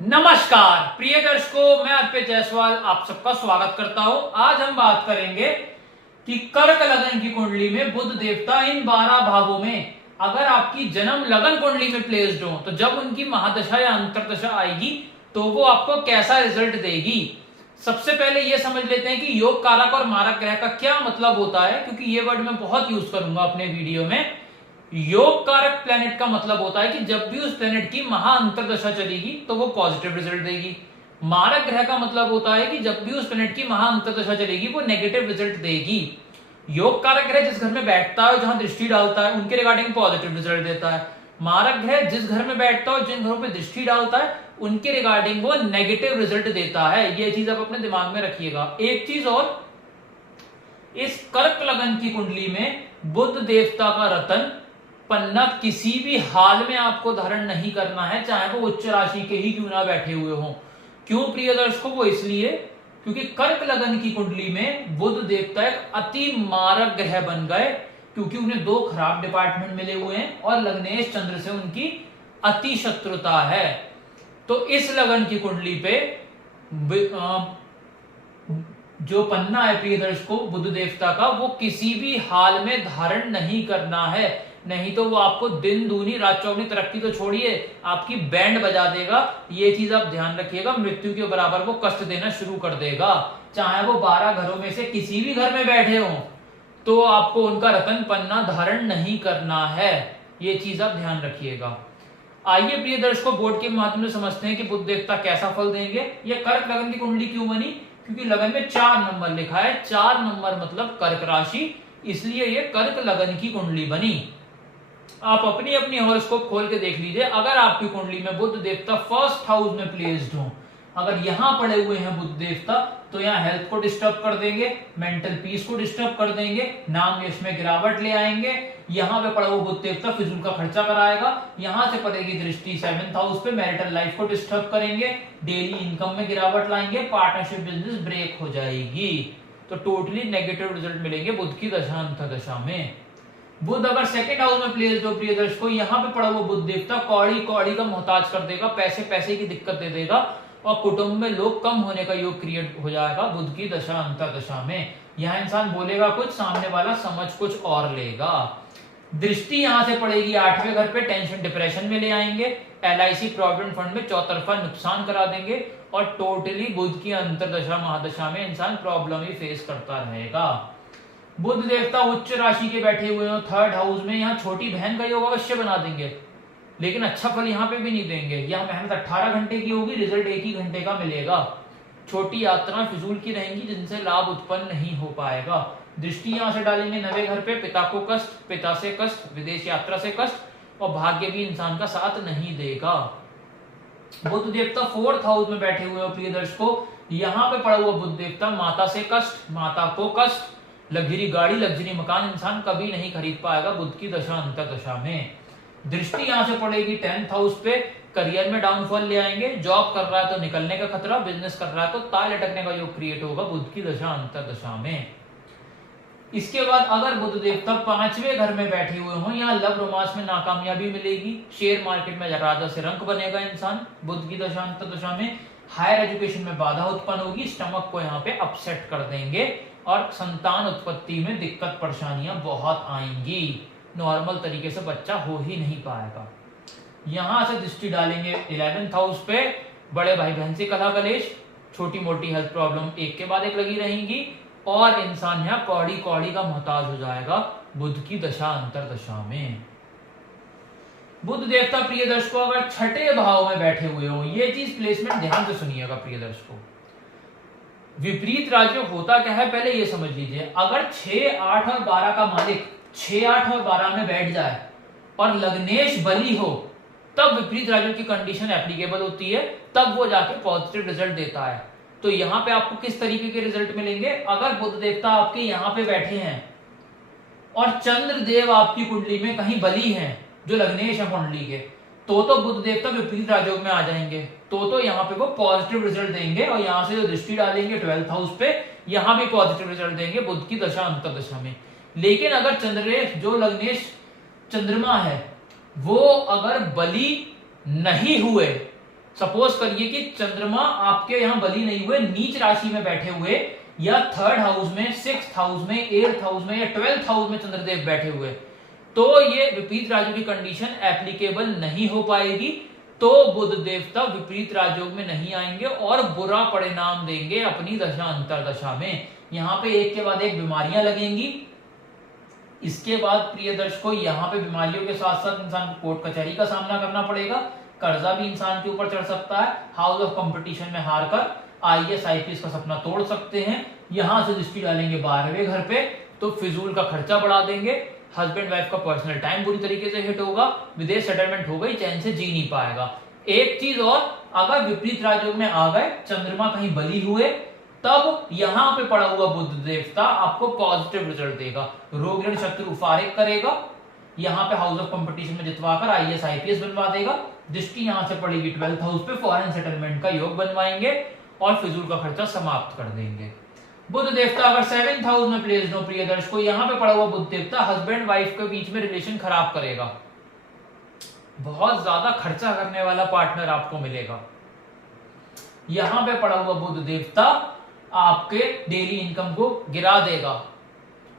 नमस्कार प्रिय दर्शकों, मैं अर्पित जायसवाल आप सबका स्वागत करता हूं। आज हम बात करेंगे कि कर्क लगन की कुंडली में बुध देवता इन 12 भावों में अगर आपकी जन्म लगन कुंडली में प्लेस्ड हो तो जब उनकी महादशा या अंतरदशा आएगी तो वो आपको कैसा रिजल्ट देगी। सबसे पहले ये समझ लेते हैं कि योग कारक और मारक ग्रह का क्या मतलब होता है, क्योंकि ये वर्ड मैं बहुत यूज करूंगा अपने वीडियो में। योग कारक प्लेनेट का मतलब होता है कि जब भी उस प्लेनेट की महा अंतरदशा चलेगी तो वो पॉजिटिव रिजल्ट देगी। मारक ग्रह का मतलब होता है कि जब भी उस प्लेनेट की महा अंतरदशा चलेगी वो नेगेटिव रिजल्ट देगी। योग कारक ग्रह जिस घर में बैठता है, जहां दृष्टि डालता है, उनके रिगार्डिंग पॉजिटिव रिजल्ट देता है। मारक ग्रह जिस घर में बैठता है, जिन घरों पे दृष्टि डालता है, उनके रिगार्डिंग वो नेगेटिव रिजल्ट देता है। ये चीज आप अपने दिमाग में रखिएगा। एक चीज और, इस कर्क लगन की कुंडली में बुध देवता का रतन पन्ना किसी भी हाल में आपको धारण नहीं करना है, चाहे वो उच्च राशि के ही क्यों ना बैठे हुए हों। क्यों प्रिय दर्शकों? वो इसलिए क्योंकि कर्क लगन की कुंडली में बुध देवता एक अति मारक ग्रह बन गए, क्योंकि उन्हें 2 खराब डिपार्टमेंट मिले हुए हैं और लग्नेश चंद्र से उनकी अति शत्रुता है। तो इस लगन की कुंडली पे जो पन्ना है प्रिय दर्शकों बुध देवता का, वो किसी भी हाल में धारण नहीं करना है, नहीं तो वो आपको दिन दूनी रात चौगुनी तरक्की तो छोड़िए, आपकी बैंड बजा देगा। ये चीज आप ध्यान रखिएगा। मृत्यु के बराबर वो कष्ट देना शुरू कर देगा। चाहे वो 12 घरों में से किसी भी घर में बैठे हो तो आपको उनका रतन पन्ना धारण नहीं करना है। ये चीज आप ध्यान रखिएगा। आइए प्रिय दर्शकों, बोर्ड के माध्यम से समझते हैं कि बुध देवता कैसा फल देंगे। ये कर्क लगन की कुंडली क्यों बनी? क्योंकि लगन में 4 नंबर लिखा है। 4 नंबर मतलब कर्क राशि, इसलिए ये कर्क लगन की कुंडली बनी। आप अपनी अपनी हॉरोस्कोप खोल के देख लीजिए। अगर आपकी कुंडली में बुध देवता फर्स्ट हाउस में प्लेस्ड हो, अगर यहां पड़े हुए हैं बुध देवता, तो यहाँ हेल्थ को डिस्टर्ब कर देंगे, मेंटल पीस को डिस्टर्ब कर देंगे, नाम यश में गिरावट ले आएंगे। यहाँ पे पड़ा हुआ बुध देवता फिजूल का खर्चा कराएगा। यहां से पड़ेगी दृष्टि 7th हाउस पे, मैरिटल लाइफ को डिस्टर्ब करेंगे, डेली इनकम में गिरावट लाएंगे, पार्टनरशिप बिजनेस ब्रेक हो जाएगी। तो टोटली नेगेटिव रिजल्ट मिलेंगे बुध की दशा अंतर्दशा में। बुध अगर 2nd हाउस में प्लेस्ड हो प्रिय दर्शकों, यहाँ पे पड़ा हुआ बुध देवता कौड़ी कौड़ी का मोहताज कर देगा, पैसे पैसे की दिक्कत दे देगा और कुटुंब में लोग कम होने का योग क्रिएट हो जाएगा बुध की दशा अंतर्दशा में। यहाँ इंसान बोलेगा कुछ, सामने वाला समझ कुछ और लेगा। दृष्टि यहां से पड़ेगी 8वें घर पे, टेंशन डिप्रेशन में ले आएंगे, LIC प्रोविडेंट फंड में चौतरफा नुकसान करा देंगे और टोटली बुध की अंतर्दशा महादशा में इंसान प्रॉब्लम ही फेस करता रहेगा। बुध देवता उच्च राशि के बैठे हुए हो 3rd हाउस में, यहाँ छोटी बहन का योग अवश्य बना देंगे, लेकिन अच्छा फल यहाँ पे भी नहीं देंगे। यहाँ मेहनत 18 घंटे की होगी, रिजल्ट 1 ही घंटे का मिलेगा। छोटी यात्रा फिजूल की रहेंगी जिनसे लाभ उत्पन्न नहीं हो पाएगा। दृष्टि यहां से डालेंगे 9वें घर पे, पिता को कष्ट, पिता से कष्ट, विदेश यात्रा से कष्ट और भाग्य भी इंसान का साथ नहीं देगा। बुध देवता 4th हाउस में बैठे हुए हो प्रिय दर्शकों, यहाँ पे पड़ा हुआ बुध देवता माता से कष्ट, माता को कष्ट, लग्जरी गाड़ी लग्जरी मकान इंसान कभी नहीं खरीद पाएगा बुध की दशा अंतर्दशा में। दृष्टि यहां से पड़ेगी 10th हाउस पे, करियर में डाउनफॉल ले आएंगे, जॉब कर रहा है तो निकलने का खतरा, बिजनेस कर रहा है तो ताल लटकने का योग क्रिएट होगा बुध की दशा अंतर्दशा में। इसके बाद अगर बुध देवता 5वें घर में बैठे हुए हों, यहाँ लव रोमांस में नाकामयाबी मिलेगी, शेयर मार्केट में राजा से रंक बनेगा इंसान बुध की दशा अंतर्दशा में, हायर एजुकेशन में बाधा उत्पन्न होगी, स्टमक को यहाँ पे अपसेट कर देंगे और संतान उत्पत्ति में दिक्कत परेशानियां बहुत आएंगी, नॉर्मल तरीके से बच्चा हो ही नहीं पाएगा। यहां से दृष्टि डालेंगे 11th हाउस पे, बड़े भाई बहन से कलह कलेश, छोटी मोटी हेल्थ प्रॉब्लम एक के बाद एक लगी रहेंगी और इंसान यहाँ कौड़ी कौड़ी का मोहताज हो जाएगा बुध की दशा अंतर्दशा में। बुध देवता प्रिय दर्शकों अगर 6ठे भाव में बैठे हुए हो, ये चीज प्लेसमेंट ध्यान से सुनिएगा प्रिय दर्शकों। विपरीत राज्य होता क्या है पहले ये समझ लीजिए। अगर 6, 8 और 12 का मालिक 6, 8 और 12 में बैठ जाए और लग्नेश बली हो, तब विपरीत राज्यों की कंडीशन एप्लीकेबल होती है, तब वो जाके पॉजिटिव रिजल्ट देता है। तो यहाँ पे आपको किस तरीके के रिजल्ट मिलेंगे? अगर बुध देवता आपके यहाँ पे बैठे हैं और चंद्र देव आपकी कुंडली में कहीं बली हैं जो लग्नेश है कुंडली के, तो बुध देवता विपरीत राजयोग में आ जाएंगे, तो यहाँ पे वो पॉजिटिव रिजल्ट देंगे और यहाँ से जो दृष्टि डालेंगे 12th हाउस पे, यहाँ भी पॉजिटिव रिजल्ट देंगे बुध की दशा अंतर्दशा में। लेकिन अगर चंद्रेश जो लग्नेश चंद्रमा है वो अगर बली नहीं हुए सपोज करिए कि चंद्रमा आपके यहाँ बली नहीं हुए, नीच राशि में बैठे हुए, या थर्ड हाउस में, सिक्स्थ हाउस में, एट्थ हाउस में, या 12th हाउस में चंद्रदेव बैठे हुए, तो ये विपरीत राजयोग की कंडीशन एप्लीकेबल नहीं हो पाएगी। तो बुध देवता विपरीत राजयोग में नहीं आएंगे और बुरा परिणाम देंगे अपनी दशा अंतरदशा में। यहाँ पे एक के बाद एक बीमारियां लगेंगी। इसके बाद प्रिय दर्शकों, यहाँ पे बीमारियों के साथ साथ इंसान को कोर्ट कचहरी का सामना करना पड़ेगा, कर्जा भी इंसान के ऊपर चढ़ सकता है, हाउस ऑफ कंपटीशन में हार कर आईएएस आईपीएस का सपना तोड़ सकते हैं। यहां से दृष्टि डालेंगे 12वें घर पे तो फिजूल का खर्चा बढ़ा देंगे, हस्बैंड वाइफ का पर्सनल टाइम बुरी तरीके से हिट होगा, विदेश सेटलमेंट हो गई, चैन से जी नहीं पाएगा। एक चीज और, अगर विपरीत राजयोग में आ गए, चंद्रमा कहीं बली हुए, तब यहां पे पड़ा हुआ बुध देवता आपको पॉजिटिव रिजल्ट देगा, रोग ऋण शत्रु फारिग करेगा, यहाँ पे हाउस ऑफ कंपटीशन में जितवाकर आईएएस आईपीएस बनवा देगा। दृष्टि यहां से पड़ेगी 12th हाउस पे, फॉरेन सेटलमेंट का योग बनवाएंगे और फिजूल का खर्चा समाप्त कर देंगे। बुध देवता अगर 7th हाउस में प्लेस्ड हो प्रिय दर्शकों, यहाँ पे पड़ा हुआ बुध देवता हस्बैंड वाइफ के बीच में रिलेशन खराब करेगा, बहुत ज्यादा खर्चा करने वाला पार्टनर आपको मिलेगा। यहां पे पड़ा हुआ बुध देवता आपके डेली इनकम को गिरा देगा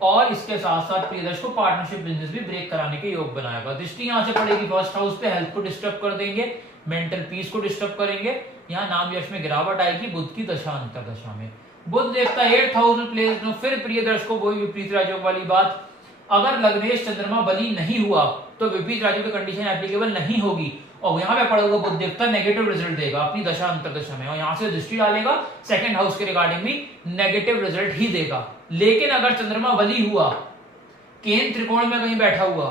और इसके साथ साथ प्रिय दर्शकों पार्टनरशिप बिजनेस भी ब्रेक कराने के योग बनाएगा। दृष्टि यहां से पड़ेगी 1st हाउस पे, हेल्थ को डिस्टर्ब कर देंगे, मेंटल पीस को डिस्टर्ब करेंगे, यहाँ नाम यश में गिरावट आएगी बुध की दशा अंतरदशा में। बुध देवता 8th हाउस में प्लेस्ड हो, फिर प्रिय दर्शकों वही विपरीत राजयोग वाली बात, अगर लग्नेश चंद्रमा बली नहीं हुआ तो विपरीत राजयोग की कंडीशन एप्लीकेबल नहीं होगी और यहाँ पे पड़ा हुआ बुध देवता नेगेटिव रिजल्ट देगा अपनी दशा अंतरदशा में और यहाँ से दृष्टि डालेगा 2nd हाउस के रिगार्डिंग भी नेगेटिव रिजल्ट ही देगा। लेकिन अगर चंद्रमा बली हुआ, केंद्र त्रिकोण में कहीं बैठा हुआ,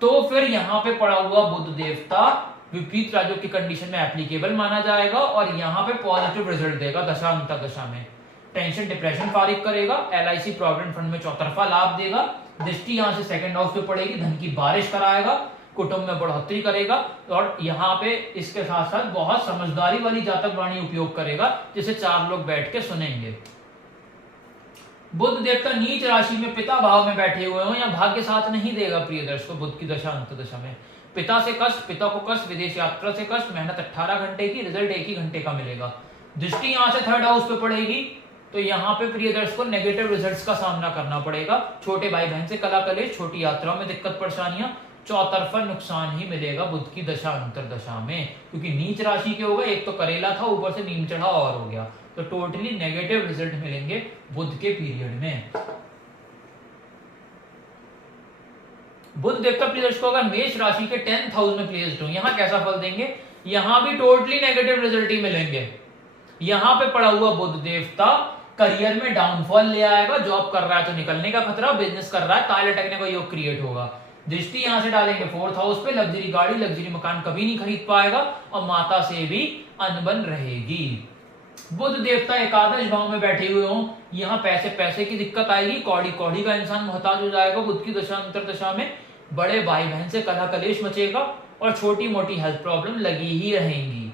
तो फिर यहाँ पे पड़ा हुआ बुध देवता विपरीत राजयोग की कंडीशन में एप्लीकेबल माना जाएगा और यहाँ पे पॉजिटिव रिजल्ट देगा दशा अंतरदशा में। टेंशन डिप्रेशन फारिग करेगा, एलआईसी प्रोविडेंट फंड में चौतरफा लाभ देगा। दृष्टि यहाँ से 2nd हाउस पे पड़ेगी, धन की बारिश कराएगा, कुटुंब में बढ़ोतरी करेगा और यहाँ पे इसके साथ साथ बहुत समझदारी वाली जातक वाणी उपयोग करेगा जिसे 4 लोग बैठ के सुनेंगे। बुध देवता नीच राशि में पिता भाव में बैठे हुए हो या भाग्य साथ नहीं देगा प्रिय दर्शकों बुध की दशा अंतरदशा में। पिता से कष्ट, पिता को कष्ट, विदेश यात्रा से कष्ट, मेहनत 18 घंटे की, रिजल्ट 1 ही घंटे का मिलेगा। दृष्टि यहाँ से 3rd हाउस पे पड़ेगी तो यहाँ पे प्रिय दर्शकों नेगेटिव रिजल्ट्स का सामना करना पड़ेगा, छोटे भाई बहन से कला कलेश, छोटी यात्राओं में दिक्कत परेशानियां, चौतरफा नुकसान ही मिलेगा बुध की दशा अंतरदशा में, क्योंकि नीच राशि के हो गए, एक तो करेला था ऊपर से नीम चढ़ा और हो गया, तो टोटली नेगेटिव रिजल्ट मिलेंगे बुध के पीरियड में। बुध देवता प्रिय दर्शकों अगर मेष राशि के 10th हाउस में प्लेस्ड हो, यहाँ कैसा फल देंगे, यहाँ भी टोटली नेगेटिव रिजल्ट ही मिलेंगे। यहाँ पे पड़ा हुआ बुध देवता करियर में डाउनफॉल ले आएगा, जॉब कर रहा है तो निकलने का खतरा, बिजनेस कर रहा है ताले लटकने का योग क्रिएट होगा। दृष्टि यहां से डालेंगे 4th हाउस पे, लग्जरी गाड़ी, लग्जरी मकान कभी नहीं खरीद पाएगा और माता से भी अनबन रहेगी। बुध देवता एकादश भाव में बैठे हुए हो, यहाँ पैसे की दिक्कत आएगी, कौड़ी कौड़ी का इंसान मोहताज हो जाएगा बुध की दशा अंतरदशा में, बड़े भाई बहन से कलह कलेश मचेगा और छोटी मोटी हेल्थ प्रॉब्लम लगी ही रहेंगी।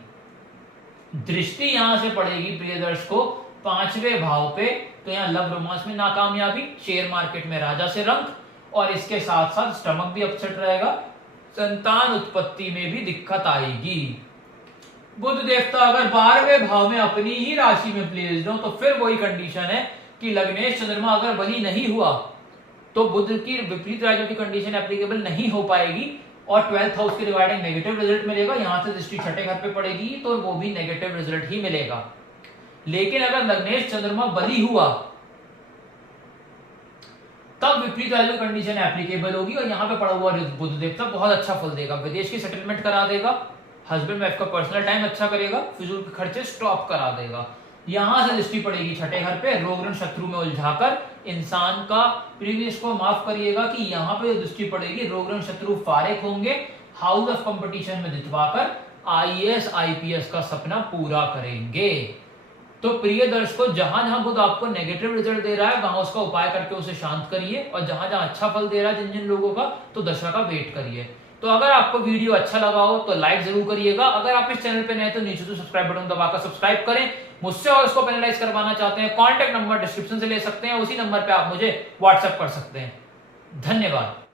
दृष्टि यहां से पड़ेगी प्रिय दर्शकों 5वें भाव पे, तो यहाँ लव रोमांस में नाकामयाबी, शेयर मार्केट में राजा से रंक और इसके साथ साथ स्टमक भी अपसेट रहेगा, संतान उत्पत्ति में भी दिक्कत आएगी। बुध देवता अगर 12वें भाव में अपनी ही राशि में प्लेस्ड हो तो फिर वही कंडीशन है कि लग्नेश चंद्रमा अगर बली नहीं हुआ तो बुध की विपरीत राजयोग की कंडीशन एप्लीकेबल नहीं हो पाएगी और 12th हाउस के रिगार्डिंग नेगेटिव रिजल्ट मिलेगा। यहां से दृष्टि 6ठे घर पे पड़ेगी तो वो भी नेगेटिव रिजल्ट ही मिलेगा। लेकिन अगर लग्नेश चंद्रमा बली हुआ तब विपरीत राजयोग कंडीशन एप्लीकेबल होगी और यहाँ पे पड़ा हुआ बुध देवता बहुत अच्छा फल देगा, विदेश की सेटलमेंट करा देगा, हस्बैंड वाइफ का पर्सनल टाइम अच्छा करेगा, फिजूल के खर्चे स्टॉप करा देगा। यहां से दृष्टि पड़ेगी 6ठे घर पे, रोग ऋण शत्रु में उलझाकर इंसान का प्रीवियस को माफ करिएगा कि यहाँ पे दृष्टि पड़ेगी, रोग ऋण शत्रु फारिग होंगे, हाउस ऑफ कंपटीशन में जितवाकर आईएएस आईपीएस का सपना पूरा करेंगे। तो प्रिय दर्शकों जहां जहां बुध आपको नेगेटिव रिजल्ट दे रहा है वहां उसका उपाय करके उसे शांत करिए और जहां जहां अच्छा फल दे रहा है जिन जिन लोगों का तो दशा का वेट करिए। तो अगर आपको वीडियो अच्छा लगा हो तो लाइक जरूर करिएगा, अगर आप इस चैनल पे नए तो नीचे से सब्सक्राइब बटन दबाकर सब्सक्राइब करें। मुझसे और इसको पेनलाइज करवाना चाहते हैं कॉन्टैक्ट नंबर डिस्क्रिप्शन से ले सकते हैं, उसी नंबर पे आप मुझे व्हाट्सएप कर सकते हैं। धन्यवाद।